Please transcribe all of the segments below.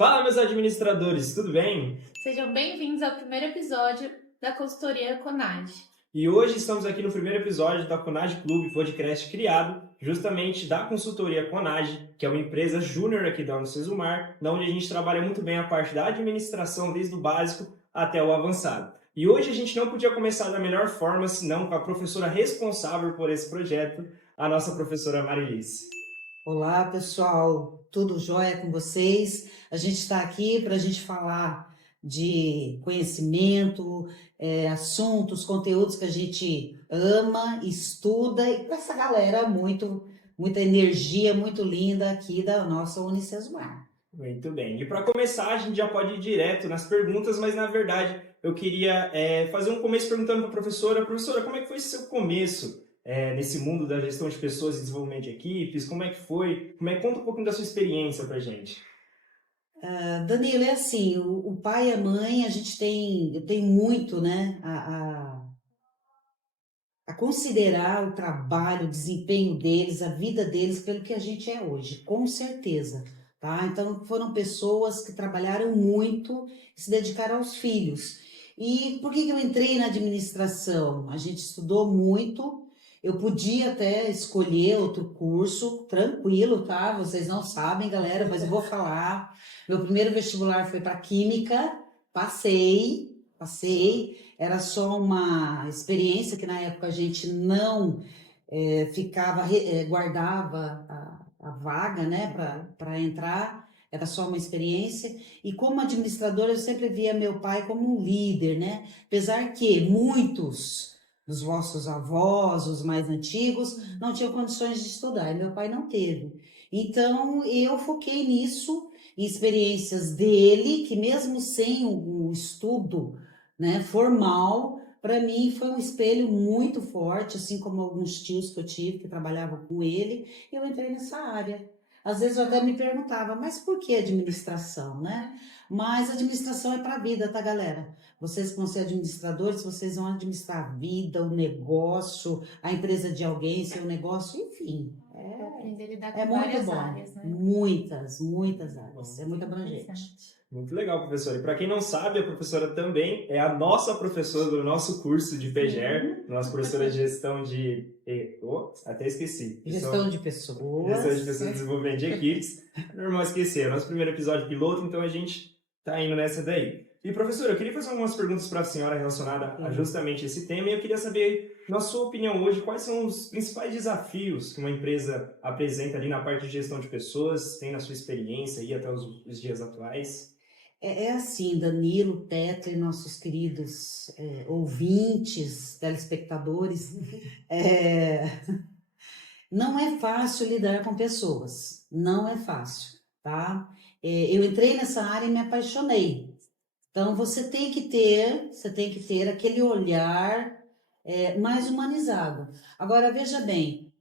Fala, meus administradores, tudo bem? Sejam bem-vindos ao primeiro episódio da consultoria Conad. E hoje estamos aqui no primeiro episódio da Conad Clube Podcast criado justamente da consultoria Conad, que é uma empresa júnior aqui da Unicesumar, onde a gente trabalha muito bem a parte da administração, desde o básico até o avançado. E hoje a gente não podia começar da melhor forma, senão com a professora responsável por esse projeto, a nossa professora Marilice. Olá, pessoal, tudo jóia com vocês? A gente está aqui para a gente falar de conhecimento, assuntos, conteúdos que a gente ama, estuda e para essa galera muita energia, muito linda aqui da nossa Unicesumar. Muito bem. E para começar, a gente já pode ir direto nas perguntas, mas na verdade eu queria fazer um começo perguntando para a professora. Professora, como é que foi esse seu começo nesse mundo da gestão de pessoas e desenvolvimento de equipes? Como é que foi? Conta um pouquinho da sua experiência para a gente. Danilo, é assim, o pai e a mãe, eu tenho muito, né, a considerar o trabalho, o desempenho deles, a vida deles pelo que a gente é hoje, com certeza, tá? Então foram pessoas que trabalharam muito e se dedicaram aos filhos. E por que eu entrei na administração? A gente estudou muito, eu podia até escolher outro curso, tranquilo, tá? Vocês não sabem, galera, mas eu vou falar. Meu primeiro vestibular foi para Química, passei. Era só uma experiência que na época a gente não guardava a vaga, né, para entrar, era só uma experiência. E como administradora, eu sempre via meu pai como um líder, né? Apesar que muitos dos vossos avós, os mais antigos, não tinham condições de estudar, e meu pai não teve. Então, eu foquei nisso, em experiências dele, que mesmo sem o estudo, né, formal, para mim foi um espelho muito forte, assim como alguns tios que eu tive que trabalhavam com ele, e eu entrei nessa área. Às vezes eu até me perguntava, mas por que administração, né? Mas administração é para a vida, tá, galera? Vocês que vão ser administradores, vocês vão administrar a vida, o negócio, a empresa de alguém, seu negócio, enfim. Vou aprender a lidar É com muito várias bom. áreas, né? Muitas áreas. É muito abrangente. Interessante. Muito legal, professora. E para quem não sabe, a professora também é a nossa professora do nosso curso de PGR, nossa professora de gestão de... até esqueci. Gestão de pessoas. Gestão de pessoas e desenvolvimento de equipes. Normal esquecer, é o nosso primeiro episódio piloto, então a gente tá indo nessa daí. E professora, eu queria fazer algumas perguntas para a senhora relacionadas a justamente esse tema, e eu queria saber, na sua opinião hoje, quais são os principais desafios que uma empresa apresenta ali na parte de gestão de pessoas, tem na sua experiência e até os dias atuais? É assim, Danilo, Tetra e nossos queridos ouvintes, telespectadores, é, não é fácil lidar com pessoas, não é fácil, tá? Eu entrei nessa área e me apaixonei. Então você tem que ter aquele olhar mais humanizado. Agora veja bem,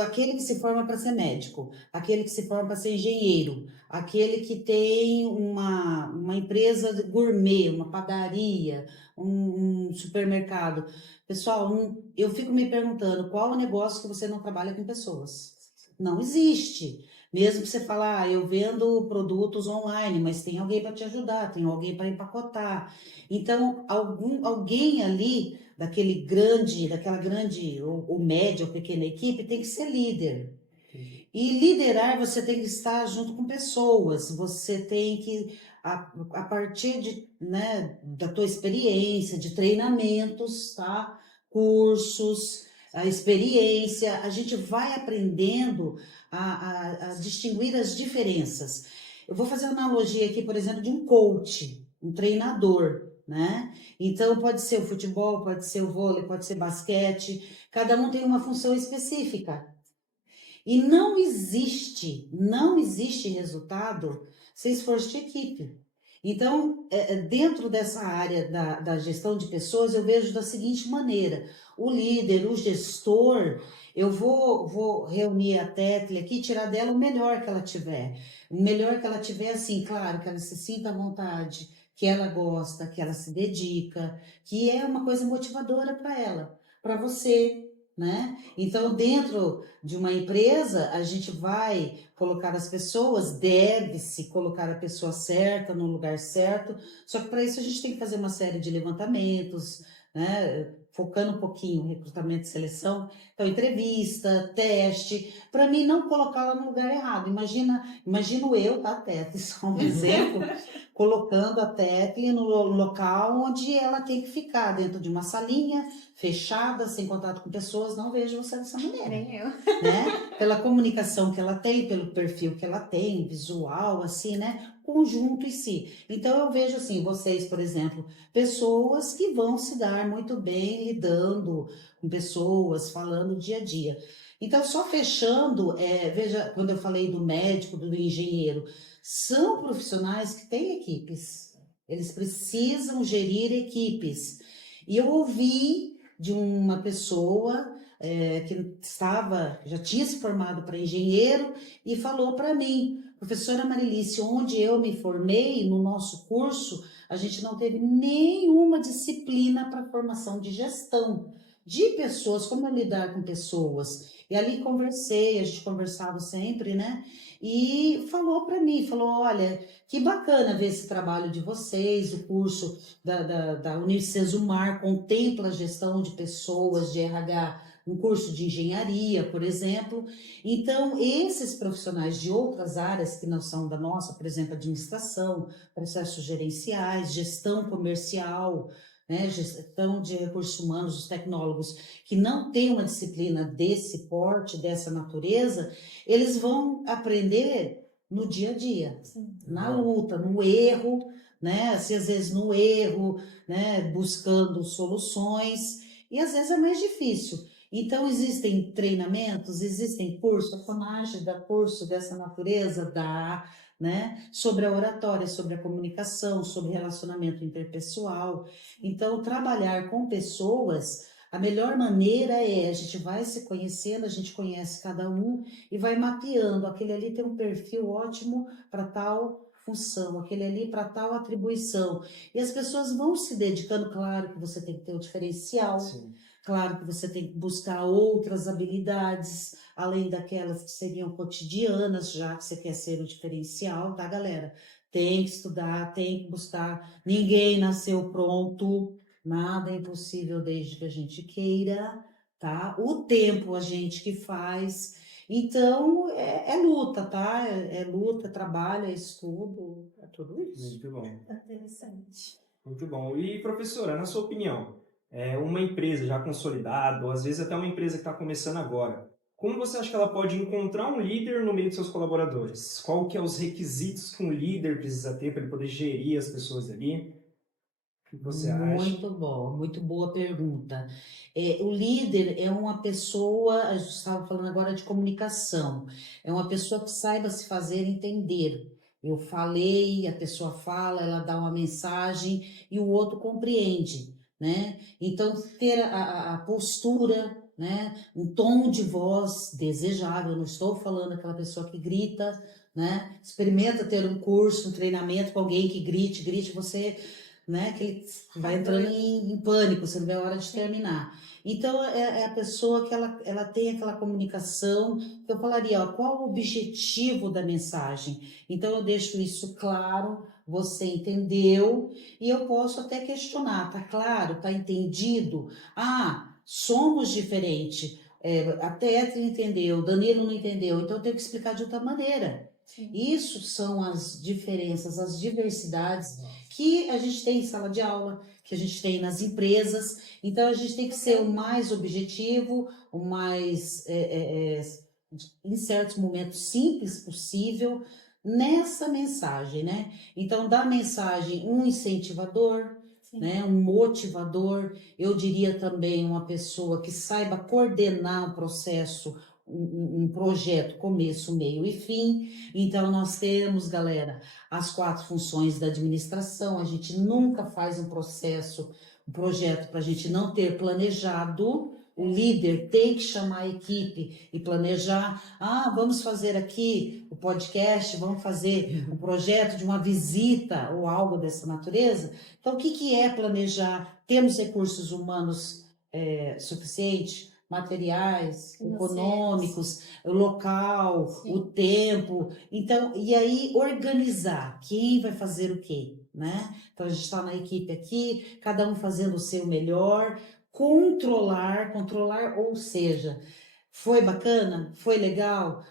aquele que se forma para ser médico, aquele que se forma para ser engenheiro, aquele que tem uma empresa de gourmet, uma padaria, um supermercado. Pessoal, eu fico me perguntando qual o negócio que você não trabalha com pessoas. Não existe. Mesmo que você fale, eu vendo produtos online, mas tem alguém para te ajudar, tem alguém para empacotar. Então, alguém ali, daquela grande ou média ou pequena equipe, tem que ser líder. E liderar, você tem que estar junto com pessoas, você tem que, a partir né, da tua experiência, de treinamentos, tá? Cursos, a experiência, a gente vai aprendendo a distinguir as diferenças. Eu vou fazer uma analogia aqui, por exemplo, de um coach, um treinador, né? Então, pode ser o futebol, pode ser o vôlei, pode ser basquete, cada um tem uma função específica. E não existe resultado sem esforço de equipe. Então, dentro dessa área da gestão de pessoas, eu vejo da seguinte maneira: o líder, o gestor, eu vou reunir a Tétlia aqui e tirar dela o melhor que ela tiver. O melhor que ela tiver, assim, claro, que ela se sinta à vontade, que ela gosta, que ela se dedica, que é uma coisa motivadora para ela, para você. né? Então, dentro de uma empresa, a gente vai colocar as pessoas, deve-se colocar a pessoa certa no lugar certo, só que para isso a gente tem que fazer uma série de levantamentos, né? Focando um pouquinho em recrutamento e seleção, então entrevista, teste, para mim não colocá-la no lugar errado. Imagino eu, tá, Tete, só um exemplo, colocando a Tete no local onde ela tem que ficar, dentro de uma salinha, fechada, sem contato com pessoas, não vejo você dessa maneira. Nem eu. Né? Pela comunicação que ela tem, pelo perfil que ela tem, visual, assim, né? Conjunto em si. Então, eu vejo, assim, vocês, por exemplo, pessoas que vão se dar muito bem lidando com pessoas, falando dia a dia. Então, só fechando, veja, quando eu falei do médico, do engenheiro, são profissionais que têm equipes. Eles precisam gerir equipes. E eu ouvi de uma pessoa que já tinha se formado para engenheiro e falou para mim, professora Marilice, onde eu me formei, no nosso curso, a gente não teve nenhuma disciplina para formação de gestão de pessoas, como lidar com pessoas. E ali a gente conversava sempre, né? E falou para mim, olha, que bacana ver esse trabalho de vocês, o curso da Unicesumar contempla a gestão de pessoas, de RH, um curso de engenharia, por exemplo. Então, esses profissionais de outras áreas que não são da nossa, por exemplo, administração, processos gerenciais, gestão comercial, né, gestão de recursos humanos, os tecnólogos, que não têm uma disciplina desse porte, dessa natureza, eles vão aprender no dia a dia, na luta, no erro, né, assim, às vezes no erro, né, buscando soluções, e às vezes é mais difícil. Então, existem treinamentos, existem cursos, a FONAGE dá curso dessa natureza, dá, né, sobre a oratória, sobre a comunicação, sobre relacionamento interpessoal. Então, trabalhar com pessoas, a melhor maneira a gente vai se conhecendo, a gente conhece cada um e vai mapeando, aquele ali tem um perfil ótimo para tal função, aquele ali para tal atribuição. E as pessoas vão se dedicando, claro que você tem que ter o diferencial. Sim. Claro que você tem que buscar outras habilidades, além daquelas que seriam cotidianas, já que você quer ser o diferencial, tá, galera? Tem que estudar, tem que buscar. Ninguém nasceu pronto, nada é impossível desde que a gente queira, tá? O tempo a gente que faz. Então, é luta, tá? É luta, é trabalho, é estudo, é tudo isso. Muito bom. Interessante. Muito bom. E, professora, na sua opinião, uma empresa já consolidada, ou às vezes até uma empresa que está começando agora, como você acha que ela pode encontrar um líder no meio dos seus colaboradores? Qual que é os requisitos que um líder precisa ter para ele poder gerir as pessoas ali? O que você acha? Muito bom, muito boa pergunta. O líder é uma pessoa, a gente estava falando agora de comunicação, é uma pessoa que saiba se fazer entender. Eu falei, a pessoa fala, ela dá uma mensagem e o outro compreende, né? Então, ter a postura, né? Um tom de voz desejável, eu não estou falando aquela pessoa que grita, né? Experimenta ter um curso, um treinamento com alguém que grite, você, né, que ele vai entrando em pânico, você não vê a hora de terminar. Então, é a pessoa que ela tem aquela comunicação, que eu falaria, ó, qual o objetivo da mensagem? Então, eu deixo isso claro, você entendeu, e eu posso até questionar, tá claro, tá entendido? Ah, somos diferentes, a Tetra entendeu, o Danilo não entendeu, então eu tenho que explicar de outra maneira. Sim. Isso são as diferenças, as diversidades que a gente tem em sala de aula, que a gente tem nas empresas. Então, a gente tem que ser o mais objetivo, o mais, em certos momentos, simples possível nessa mensagem, né? Então, da mensagem um incentivador, né? Um motivador, eu diria também uma pessoa que saiba coordenar o processo, um projeto, começo, meio e fim. Então, nós temos, galera, as 4 funções da administração. A gente nunca faz um projeto para a gente não ter planejado. O líder tem que chamar a equipe e planejar. Ah, vamos fazer aqui o podcast, vamos fazer um projeto de uma visita ou algo dessa natureza. Então, o que é planejar? Temos recursos humanos suficientes? materiais, Financeiros. econômicos, o local, Sim. o tempo. Então, e aí organizar quem vai fazer o quê, né? Então a gente está na equipe aqui, cada um fazendo o seu melhor, controlar, ou seja, foi bacana, foi legal,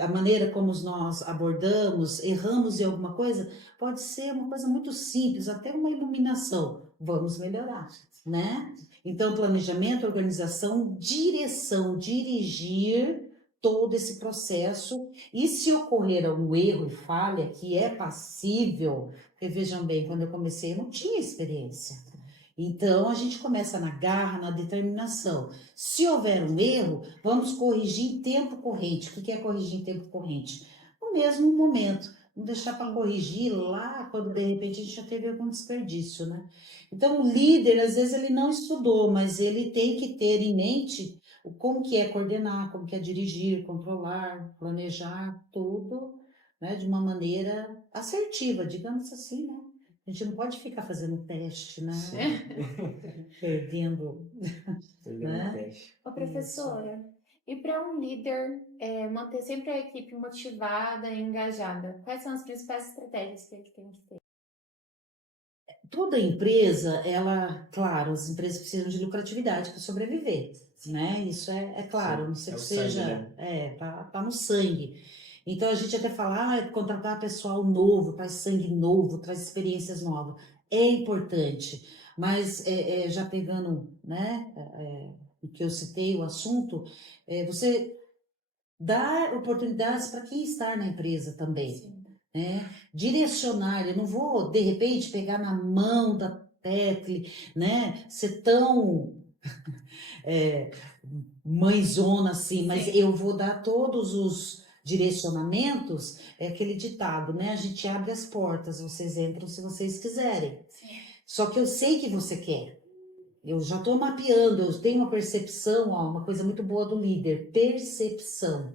a maneira como nós abordamos, erramos em alguma coisa, pode ser uma coisa muito simples, até uma iluminação. Vamos melhorar, né? Então, planejamento, organização, direção, dirigir todo esse processo. E se ocorrer algum erro e falha, que é passível, porque vejam bem, quando eu comecei, eu não tinha experiência. Então, a gente começa na garra, na determinação. Se houver um erro, vamos corrigir em tempo corrente. O que é corrigir em tempo corrente? No mesmo momento. Não deixar para corrigir lá quando de repente a gente já teve algum desperdício, né? Então, o líder, às vezes, ele não estudou, mas ele tem que ter em mente como que é coordenar, como que é dirigir, controlar, planejar tudo, né, de uma maneira assertiva, digamos assim, né? A gente não pode ficar fazendo teste, né? Perdendo, né? teste. Ô, professora, e para um líder manter sempre a equipe motivada e engajada, quais são as principais estratégias que ele tem que ter? Toda empresa, claro, as empresas precisam de lucratividade para sobreviver, né? Isso é claro, Sim, não sei é que o sangue, seja, né? tá no sangue. Então a gente até fala, contratar pessoal novo, traz sangue novo, traz experiências novas. É importante, mas já pegando, né, o que eu citei, o assunto, você dá oportunidades para quem está na empresa também. Sim. Né? Direcionar, eu não vou de repente pegar na mão da Tetli, né? Ser tão mãezona assim, mas Sim. eu vou dar todos os direcionamentos, é aquele ditado, né? A gente abre as portas, vocês entram se vocês quiserem. Sim. Só que eu sei que você quer. Eu já estou mapeando, eu tenho uma percepção, ó, uma coisa muito boa do líder, percepção.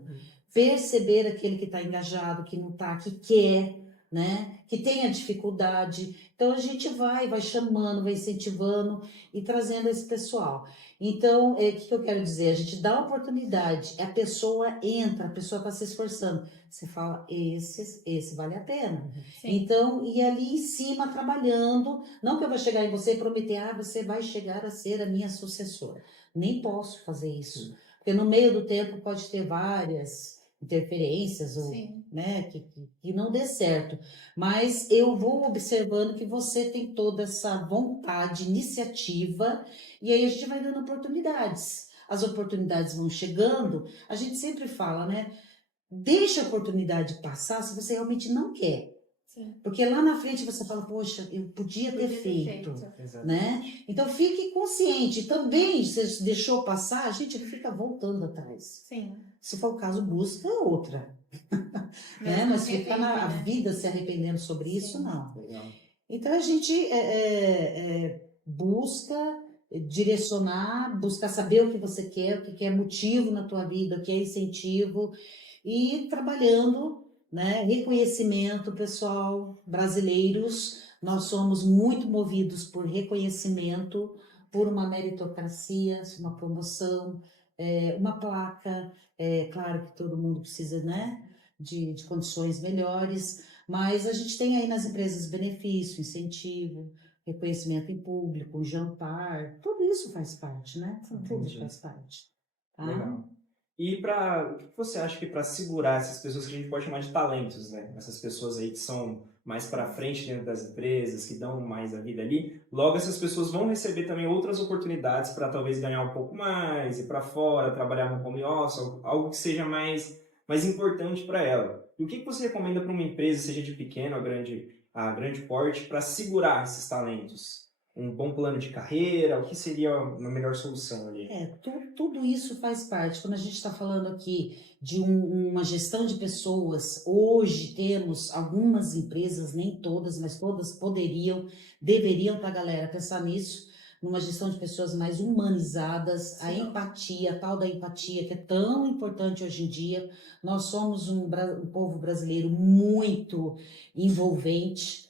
Perceber aquele que está engajado, que não está, que quer, né? Que tem a dificuldade. Então a gente vai chamando, vai incentivando e trazendo esse pessoal. Então, o que eu quero dizer? A gente dá oportunidade, a pessoa entra, a pessoa está se esforçando. Você fala, esse vale a pena. Sim. Então, e ali em cima trabalhando, não que eu vou chegar em você e prometer, você vai chegar a ser a minha sucessora. Nem posso fazer isso. Porque no meio do tempo pode ter várias interferências, ou, né, que não dê certo. Mas eu vou observando que você tem toda essa vontade, iniciativa, e aí a gente vai dando oportunidades. As oportunidades vão chegando, a gente sempre fala, né? Deixa a oportunidade passar se você realmente não quer. Sim. Porque lá na frente você fala, poxa, eu podia ter feito, né? Então fique consciente. Também, se você deixou passar, a gente fica voltando atrás. Sim. Se for o caso, busca outra. Né? Mas ficar a vida se arrependendo sobre isso, não. Legal. Então a gente busca direcionar, buscar saber o que você quer, o que é motivo na tua vida, o que é incentivo, e trabalhando, né? Reconhecimento, pessoal, brasileiros, nós somos muito movidos por reconhecimento, por uma meritocracia, uma promoção, uma placa, claro que todo mundo precisa, né? De condições melhores, mas a gente tem aí nas empresas benefício, incentivo, reconhecimento em público, jantar, tudo isso faz parte, né? Tudo faz parte. Tá? Legal. E o que você acha que para segurar essas pessoas que a gente pode chamar de talentos, né? Essas pessoas aí que são mais para frente dentro das empresas, que dão mais a vida ali, logo essas pessoas vão receber também outras oportunidades para talvez ganhar um pouco mais, ir para fora, trabalhar no home office, algo que seja mais importante para ela. E o que você recomenda para uma empresa, seja de pequeno a grande porte, para segurar esses talentos? Um bom plano de carreira? O que seria uma melhor solução ali? Tudo isso faz parte. Quando a gente está falando aqui de uma gestão de pessoas, hoje temos algumas empresas, nem todas, mas todas deveriam, tá, galera, pensar nisso, numa gestão de pessoas mais humanizadas, a empatia, a tal da empatia, que é tão importante hoje em dia. Nós somos um povo brasileiro muito envolvente.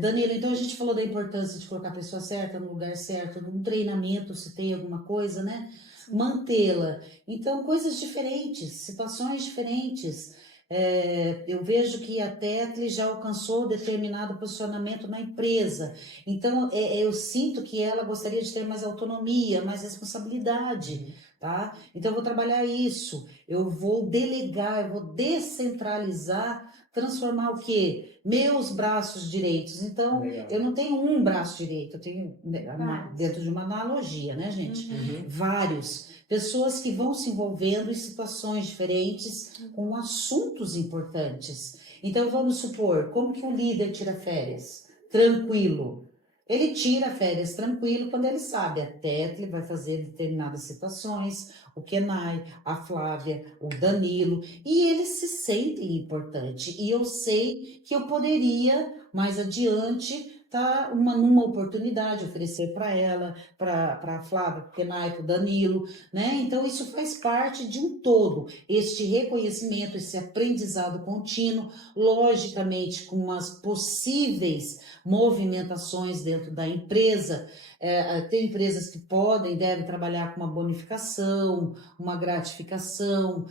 Danilo, então a gente falou da importância de colocar a pessoa certa no lugar certo, no treinamento, se tem alguma coisa, né? mantê-la. Então, coisas diferentes, situações diferentes. Eu vejo que a Tetli já alcançou determinado posicionamento na empresa. Então, eu sinto que ela gostaria de ter mais autonomia, mais responsabilidade, tá? Então, eu vou trabalhar isso. Eu vou delegar, eu vou descentralizar, transformar o quê? Meus braços direitos. Então, Legal. eu não tenho um braço direito, eu tenho, Vários. dentro de uma analogia, né, gente? Uhum. Vários. Pessoas que vão se envolvendo em situações diferentes, com assuntos importantes. Então, vamos supor, como que o líder tira férias? Tranquilo. Ele tira férias tranquilo quando ele sabe, a Tetli vai fazer determinadas situações, o Kenai, a Flávia, o Danilo, e eles se sentem importantes. E eu sei que eu poderia, mais adiante, tá numa oportunidade, oferecer para ela, para a Flávia, para o Kenai, para o Danilo, né? Então, isso faz parte de um todo, este reconhecimento, esse aprendizado contínuo, logicamente, com umas possíveis movimentações dentro da empresa. Tem empresas que podem e devem trabalhar com uma bonificação, uma gratificação,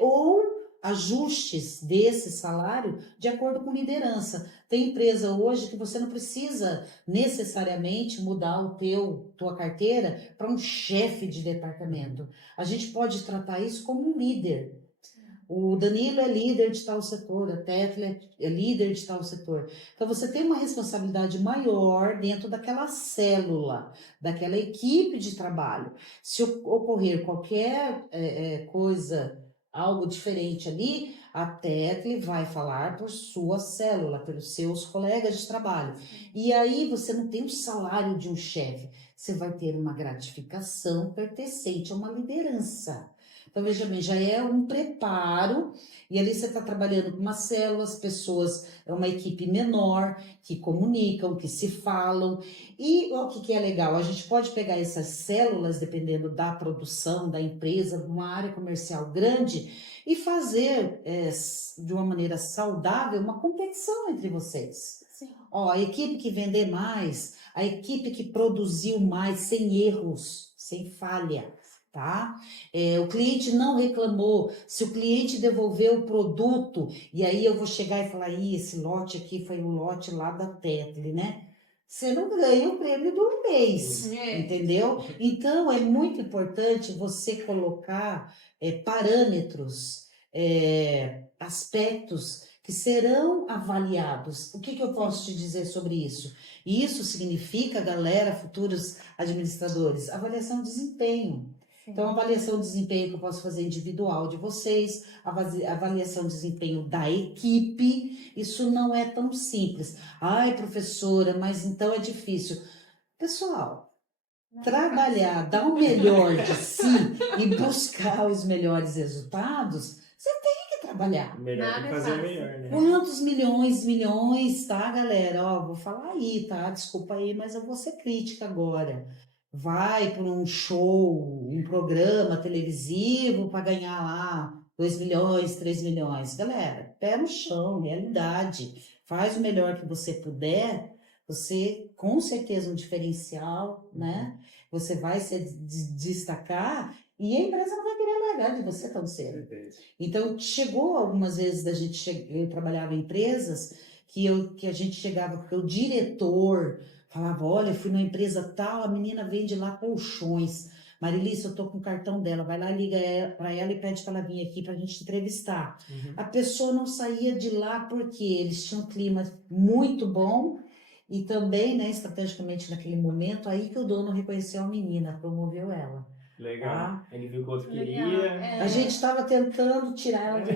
ou ajustes desse salário de acordo com liderança. Tem empresa hoje que você não precisa necessariamente mudar tua carteira para um chefe de departamento. A gente pode tratar isso como um líder. O Danilo é líder de tal setor, a Tetla é líder de tal setor. Então, você tem uma responsabilidade maior dentro daquela célula, daquela equipe de trabalho. Se ocorrer qualquer coisa, algo diferente ali, a Tetla vai falar por sua célula, pelos seus colegas de trabalho. E aí, você não tem o salário de um chefe, você vai ter uma gratificação pertencente a uma liderança. Então, veja bem, já é um preparo, e ali você está trabalhando com uma célula, as pessoas, é uma equipe menor, que comunicam, que se falam, e o que é legal, a gente pode pegar essas células, dependendo da produção, da empresa, de uma área comercial grande, e fazer, de uma maneira saudável, uma competição entre vocês. Sim. Ó, a equipe que vender mais, a equipe que produziu mais, sem erros, sem falha. Tá? O cliente não reclamou, se o cliente devolveu o produto, e aí eu vou chegar e falar, esse lote aqui foi um lote lá da Tetli, né? Você não ganha o prêmio do mês, entendeu? Então, é muito importante você colocar parâmetros, aspectos que serão avaliados. O que eu posso te dizer sobre isso? Isso significa, galera, futuros administradores, avaliação de desempenho. Então, avaliação de desempenho que eu posso fazer individual de vocês, avaliação de desempenho da equipe, isso não é tão simples. Ai, professora, mas então é difícil. Pessoal, trabalhar, dar o melhor de si e buscar os melhores resultados, você tem que trabalhar. Melhor Nada que é fazer fácil. melhor, né? Quantos milhões, tá, galera? Ó, vou falar aí, tá? Desculpa aí, mas eu vou ser crítica agora. Vai para um show, um programa televisivo para ganhar lá 2 milhões, 3 milhões. Galera, pé no chão, realidade. Faz o melhor que você puder, você com certeza um diferencial, né? Você vai se destacar e a empresa não vai querer largar de você tão cedo. Então, chegou algumas vezes eu trabalhava em empresas que a gente chegava, porque o diretor falava, olha, eu fui numa empresa tal, a menina vende lá colchões. Marilice, eu tô com o cartão dela, vai lá, liga para ela e pede para ela vir aqui para a gente entrevistar. A pessoa não saía de lá porque eles tinham um clima muito bom e também, né, estrategicamente naquele momento, aí que o dono reconheceu a menina, promoveu ela. Legal. Tá? Ele viu que o outro Legal, queria. A gente estava tentando tirar ela de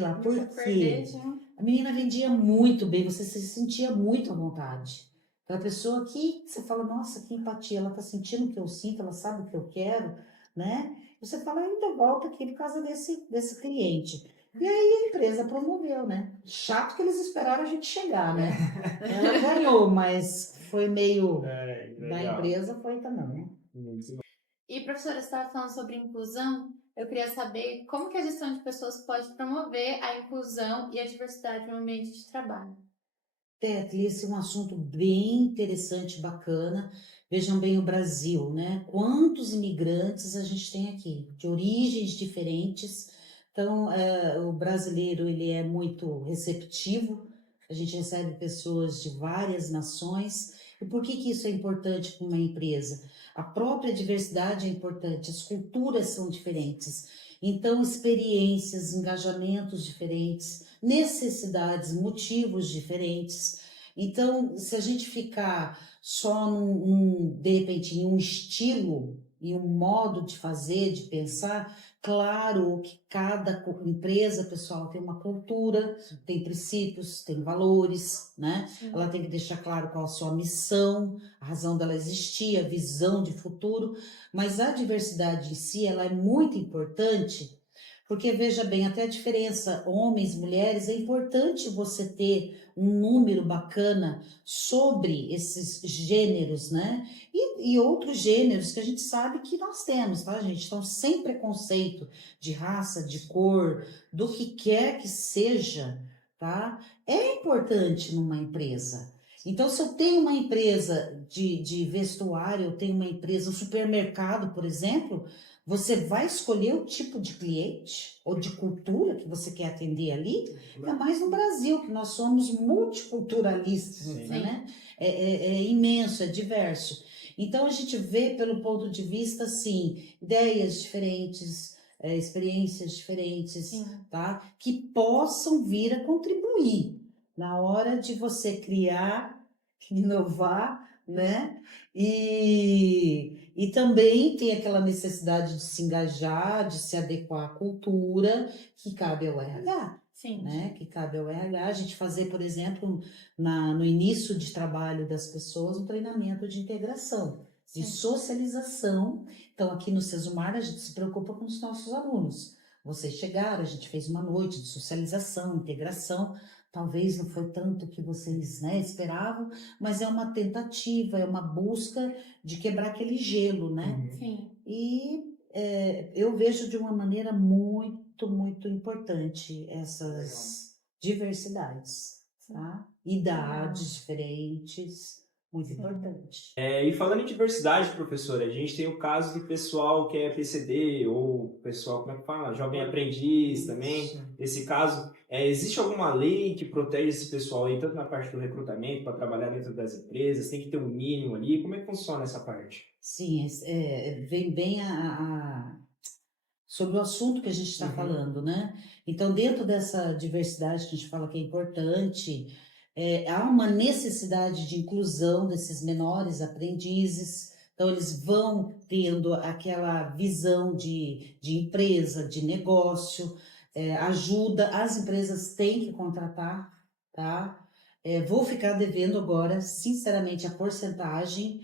lá. Por quê? A menina vendia muito bem, você se sentia muito à vontade. Aquela pessoa que você fala, nossa, que empatia, ela está sentindo o que eu sinto, ela sabe o que eu quero, né? Você fala, ainda volta aqui por causa desse cliente. E aí a empresa promoveu, né? Chato que eles esperaram a gente chegar, né? Ela ganhou, mas foi meio da empresa, foi também, né? E, professora, você estava falando sobre inclusão. Eu queria saber como que a gestão de pessoas pode promover a inclusão e a diversidade no ambiente de trabalho. Tetli, esse é um assunto bem interessante, bacana, Vejam bem o Brasil, né? Quantos imigrantes a gente tem aqui, de origens diferentes. Então, o brasileiro, ele é muito receptivo, a gente recebe pessoas de várias nações. E por que que isso é importante para uma empresa? A própria diversidade é importante, as culturas são diferentes. Então, experiências, engajamentos diferentes, necessidades, motivos diferentes. Então, se a gente ficar só de repente, em um estilo, em um modo de fazer, de pensar, claro que cada empresa, pessoal, tem uma cultura, tem princípios, tem valores, né? Sim. Ela tem que deixar claro qual a sua missão, a razão dela existir, a visão de futuro, mas a diversidade em si, ela é muito importante, porque veja bem, até a diferença homens, mulheres, é importante você ter um número bacana sobre esses gêneros, né? E outros gêneros que a gente sabe que nós temos, tá, gente? Então, sem preconceito de raça, de cor, do que quer que seja, tá? É importante numa empresa. Então, se eu tenho uma empresa de vestuário, eu tenho uma empresa, um supermercado, por exemplo, você vai escolher o tipo de cliente ou de cultura que você quer atender ali, ainda mais no Brasil, que nós somos multiculturalistas, né? É imenso, é diverso. Então, a gente vê pelo ponto de vista, assim, ideias diferentes, experiências diferentes, Sim. tá? Que possam vir a contribuir na hora de você criar, inovar, né? E também tem aquela necessidade de se engajar, de se adequar à cultura que cabe ao RH, Sim. né? Que cabe ao RH. A gente fazer, por exemplo, no início de trabalho das pessoas, um treinamento de integração, de Sim. socialização. Então, aqui no Sesumar, a gente se preocupa com os nossos alunos. Vocês chegaram, a gente fez uma noite de socialização, integração. Talvez não foi tanto que vocês, né, esperavam, mas é uma tentativa, é uma busca de quebrar aquele gelo, né? Sim. E eu vejo de uma maneira muito, muito importante essas diversidades, tá? Idades diferentes, muito importante. E falando em diversidade, professora, a gente tem o caso do pessoal que é PCD, ou pessoal, como é que fala? Jovem aprendiz também. Esse caso, existe alguma lei que protege esse pessoal aí, tanto na parte do recrutamento, para trabalhar dentro das empresas? Tem que ter um mínimo ali? Como é que funciona essa parte? Sim, vem bem sobre o assunto que a gente está falando, né? Então, dentro dessa diversidade que a gente fala que é importante, há uma necessidade de inclusão desses menores aprendizes. Então, eles vão tendo aquela visão de empresa, de negócio, ajuda. As empresas têm que contratar, tá? Vou ficar devendo agora, sinceramente, a porcentagem,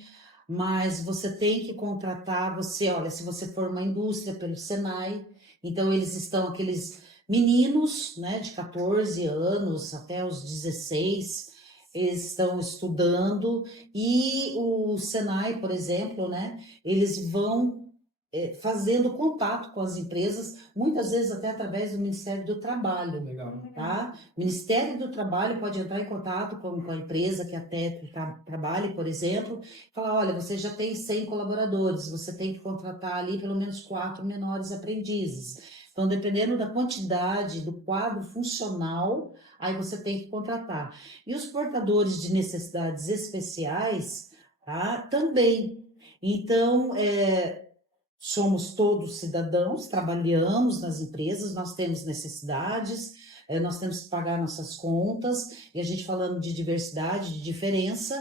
mas você tem que contratar, olha, se você for uma indústria pelo Senai, então eles estão aqueles meninos, né, de 14 anos até os 16, eles estão estudando e o Senai, por exemplo, né, eles vão fazendo contato com as empresas, muitas vezes até através do Ministério do Trabalho. Legal. Tá? O Ministério do Trabalho pode entrar em contato com a empresa que até trabalhe, por exemplo, e falar, olha, você já tem 100 colaboradores, você tem que contratar ali pelo menos 4 menores aprendizes. Então, dependendo da quantidade, do quadro funcional, aí você tem que contratar. E os portadores de necessidades especiais, tá? Também. Então, somos todos cidadãos, trabalhamos nas empresas, nós temos necessidades, nós temos que pagar nossas contas, e a gente falando de diversidade, de diferença,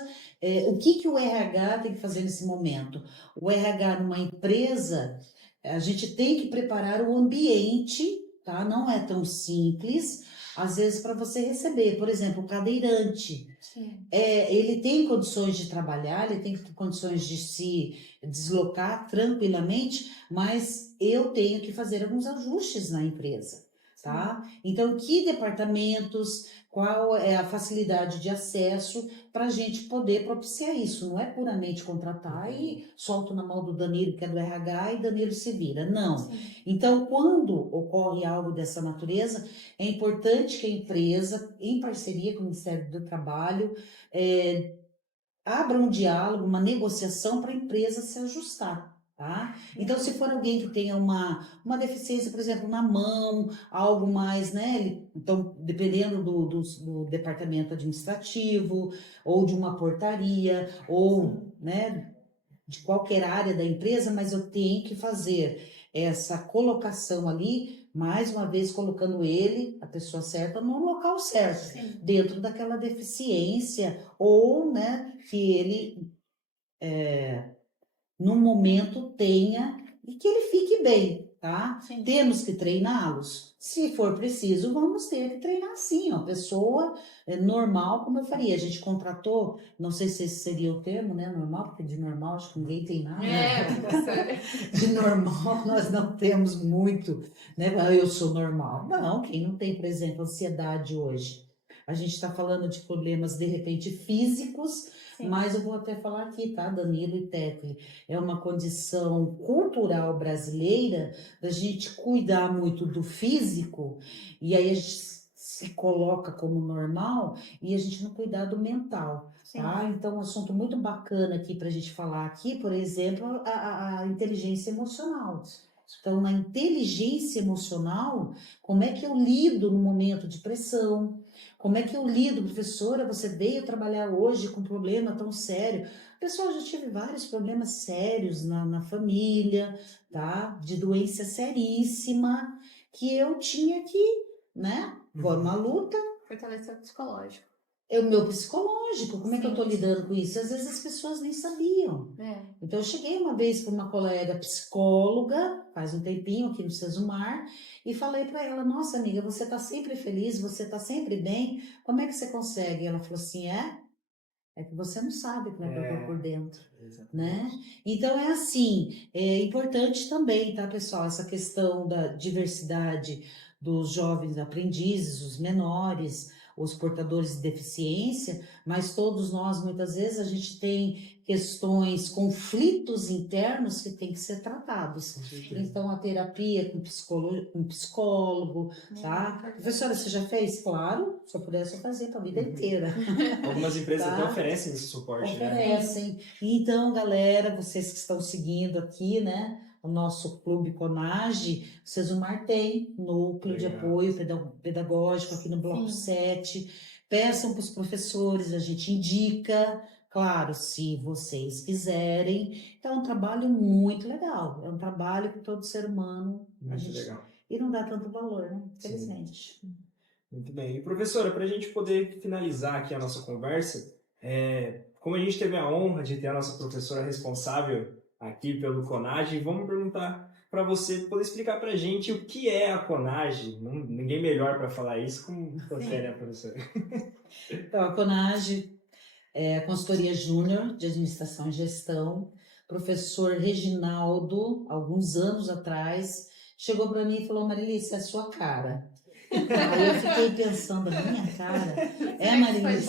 o que o RH tem que fazer nesse momento? O RH numa empresa, a gente tem que preparar o ambiente, tá? Não é tão simples, às vezes para você receber, por exemplo, o cadeirante. Sim. Ele tem condições de trabalhar, ele tem condições de se deslocar tranquilamente, mas eu tenho que fazer alguns ajustes na empresa, tá? Então, que departamentos, qual é a facilidade de acesso para a gente poder propiciar isso? Não é puramente contratar e solto na mão do Danilo, que é do RH, e Danilo se vira. Não. Sim. Então, quando ocorre algo dessa natureza, é importante que a empresa, em parceria com o Ministério do Trabalho, abra um diálogo, uma negociação para a empresa se ajustar. Tá? Então, se for alguém que tenha uma deficiência, por exemplo, na mão, algo mais, né? Então, dependendo do departamento administrativo, ou de uma portaria, ou, né, de qualquer área da empresa, mas eu tenho que fazer essa colocação ali, mais uma vez colocando ele, a pessoa certa, no local certo, Sim. dentro daquela deficiência, ou, né, que ele no momento tenha e que ele fique bem, tá? Sim. Temos que treiná-los? Se for preciso, vamos ter que treinar sim, ó, pessoa normal, como eu faria. A gente contratou, não sei se esse seria o termo, né, normal, porque de normal acho que ninguém tem nada. De normal nós não temos muito, né? Eu sou normal. Não, quem não tem, por exemplo, ansiedade hoje? A gente está falando de problemas, de repente, físicos, Sim. mas eu vou até falar aqui, tá, Danilo e Tecli? É uma condição cultural brasileira da gente cuidar muito do físico, e aí a gente se coloca como normal, e a gente não cuidar do mental. Tá? Então, um assunto muito bacana aqui para a gente falar aqui, por exemplo, a inteligência emocional. Então, na inteligência emocional, como é que eu lido no momento de pressão? Como é que eu lido, professora? Você veio trabalhar hoje com um problema tão sério. Pessoal, eu já tive vários problemas sérios na família, tá? De doença seríssima, que eu tinha que, né? Pôr uma luta. Fortalecer o psicológico. É o meu psicológico, como é que eu tô Sim. lidando com isso? Às vezes as pessoas nem sabiam. É. Então eu cheguei uma vez para uma colega psicóloga, faz um tempinho aqui no Sesumar, e falei para ela, nossa amiga, você tá sempre feliz, você tá sempre bem, como é que você consegue? Ela falou assim, é que você não sabe como é que eu tô por dentro, né? Então é assim, é importante também, tá, pessoal, essa questão da diversidade dos jovens aprendizes, os menores, os portadores de deficiência, mas todos nós, muitas vezes, a gente tem questões, conflitos internos que têm que ser tratados. Então, a terapia com psicólogo, tá? Professora, você já fez? Claro, se eu pudesse eu fazia para a vida inteira. Algumas empresas Tá? até oferecem esse suporte, né? Oferecem. Então, galera, vocês que estão seguindo aqui, né? O nosso Clube Conage, o Sesumar tem núcleo de Legal. apoio pedagógico aqui no Bloco Sim. 7. Peçam para os professores, a gente indica, claro, se vocês quiserem. Então, é um trabalho muito legal. É um trabalho que todo ser humano. Muito legal. E não dá tanto valor, né? Sim. Infelizmente. Muito bem. E professora, para a gente poder finalizar aqui a nossa conversa, como a gente teve a honra de ter a nossa professora responsável aqui pelo CONAGE, vamos perguntar para você poder explicar para a gente o que é a CONAGE. Ninguém melhor para falar isso como você, né, professora? Então, a CONAGE é a Consultoria Júnior de Administração e Gestão. Professor Reginaldo, alguns anos atrás, chegou para mim e falou, Marilice, é a sua cara. Aí eu fiquei pensando, a minha cara? É, Marilice?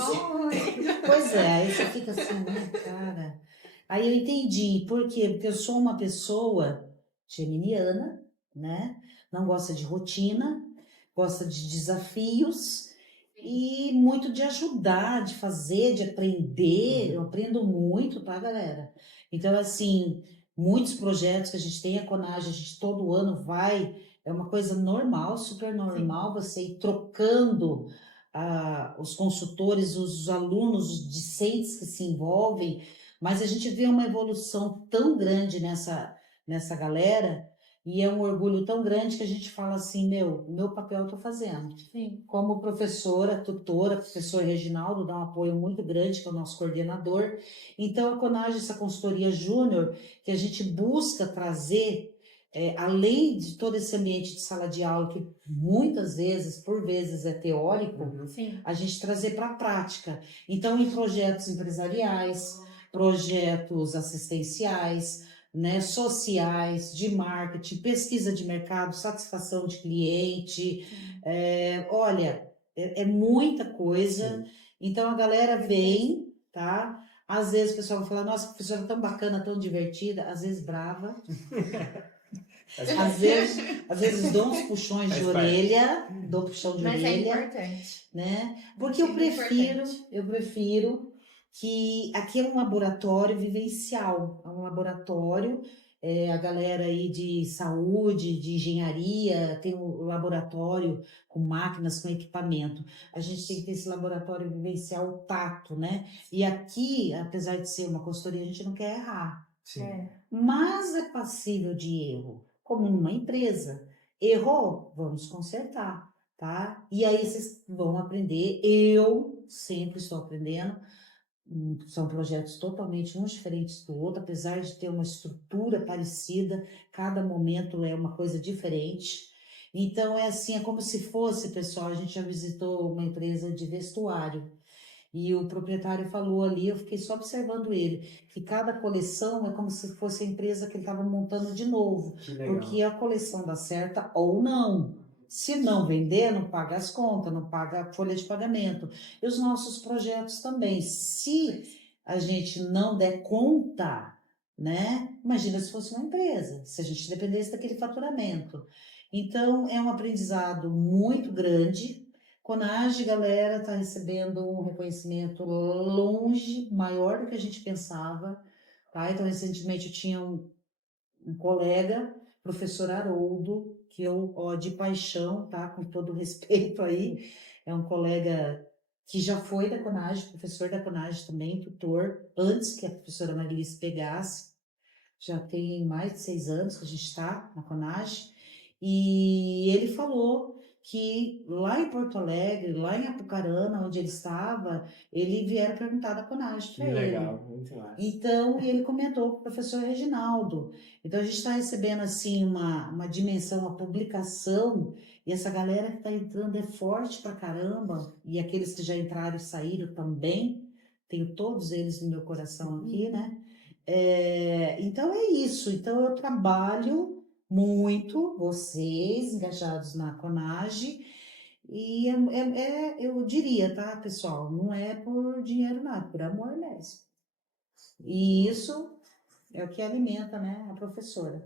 Pois é, aí você fica assim, minha cara. Aí eu entendi, por quê? Porque eu sou uma pessoa geminiana, né? Não gosta de rotina, gosta de desafios e muito de ajudar, de fazer, de aprender. Eu aprendo muito, tá, galera? Então, assim, muitos projetos que a gente tem, a Conage, a gente todo ano vai, é uma coisa normal, super normal, você ir trocando os consultores, os alunos, os discentes que se envolvem, mas a gente vê uma evolução tão grande nessa galera, e é um orgulho tão grande que a gente fala assim, meu papel eu estou fazendo. Sim. Como professora, tutora, professor Reginaldo dá um apoio muito grande, que é o nosso coordenador. Então, a Conage, essa consultoria júnior, que a gente busca trazer, além de todo esse ambiente de sala de aula, que muitas vezes, por vezes, é teórico, Sim. a gente trazer para a prática. Então, em projetos empresariais, projetos assistenciais, né, sociais, de marketing, pesquisa de mercado, satisfação de cliente, olha, é muita coisa. Sim. Então a galera vem, tá? Às vezes o pessoal vai falar, nossa, professora tão bacana, tão divertida, às vezes brava. Às vezes dou uns puxões de orelha, dou puxão de orelha. Mas é importante. Né? Porque eu prefiro que aqui é um laboratório vivencial, é um laboratório, a galera aí de saúde, de engenharia, tem um laboratório com máquinas, com equipamento. A gente tem que ter esse laboratório vivencial tato, né? E aqui, apesar de ser uma consultoria, a gente não quer errar. Sim. Mas é passível de erro, como numa empresa. Errou? Vamos consertar, tá? E aí vocês vão aprender. Eu sempre estou aprendendo. São projetos totalmente um diferentes do outro, apesar de ter uma estrutura parecida, cada momento é uma coisa diferente. Então é assim, é como se fosse, pessoal, a gente já visitou uma empresa de vestuário. E o proprietário falou ali, eu fiquei só observando ele, que cada coleção é como se fosse a empresa que ele estava montando de novo. Que legal. Porque a coleção dá certa ou não. Se não vender, não paga as contas, não paga a folha de pagamento. E os nossos projetos também. Se a gente não der conta, né? Imagina se fosse uma empresa, se a gente dependesse daquele faturamento. Então, é um aprendizado muito grande. Conage, galera, está recebendo um reconhecimento longe, maior do que a gente pensava, tá? Então, recentemente eu tinha um colega, professor Haroldo, que eu, ó, de paixão, tá? Com todo respeito aí, é um colega que já foi da Conage, professor da Conage também, tutor, antes que a professora Marilice pegasse, já tem mais de 6 anos que a gente está na Conage, e ele falou que lá em Porto Alegre, lá em Apucarana, onde ele estava, ele vieram perguntar da Conage para Que ele. legal, muito massa. Então, ele comentou com o professor Reginaldo. Então, a gente está recebendo, assim, uma dimensão, uma publicação, e essa galera que está entrando é forte pra caramba, e aqueles que já entraram e saíram também, tenho todos eles no meu coração aqui, né? Então, é isso. Então, eu trabalho muito, vocês engajados na Conage, e eu diria, tá, pessoal, não é por dinheiro, não, é por amor mesmo. E isso é o que alimenta, né, a professora.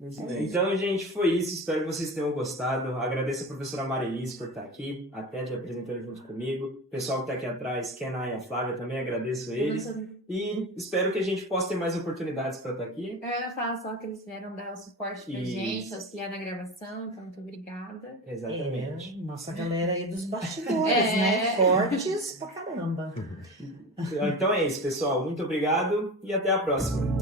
Muito bem. Então, gente, foi isso. Espero que vocês tenham gostado. Agradeço a professora Marilice por estar aqui, até te apresentando junto comigo. O pessoal que está aqui atrás, Kenan e a Flávia, também agradeço eles. E espero que a gente possa ter mais oportunidades para estar aqui. Eu ia falar só que eles vieram dar o suporte pra gente, auxiliar na gravação, então muito obrigada. Exatamente. Nossa galera aí dos bastidores, né? Fortes pra caramba. Então é isso, pessoal. Muito obrigado e até a próxima.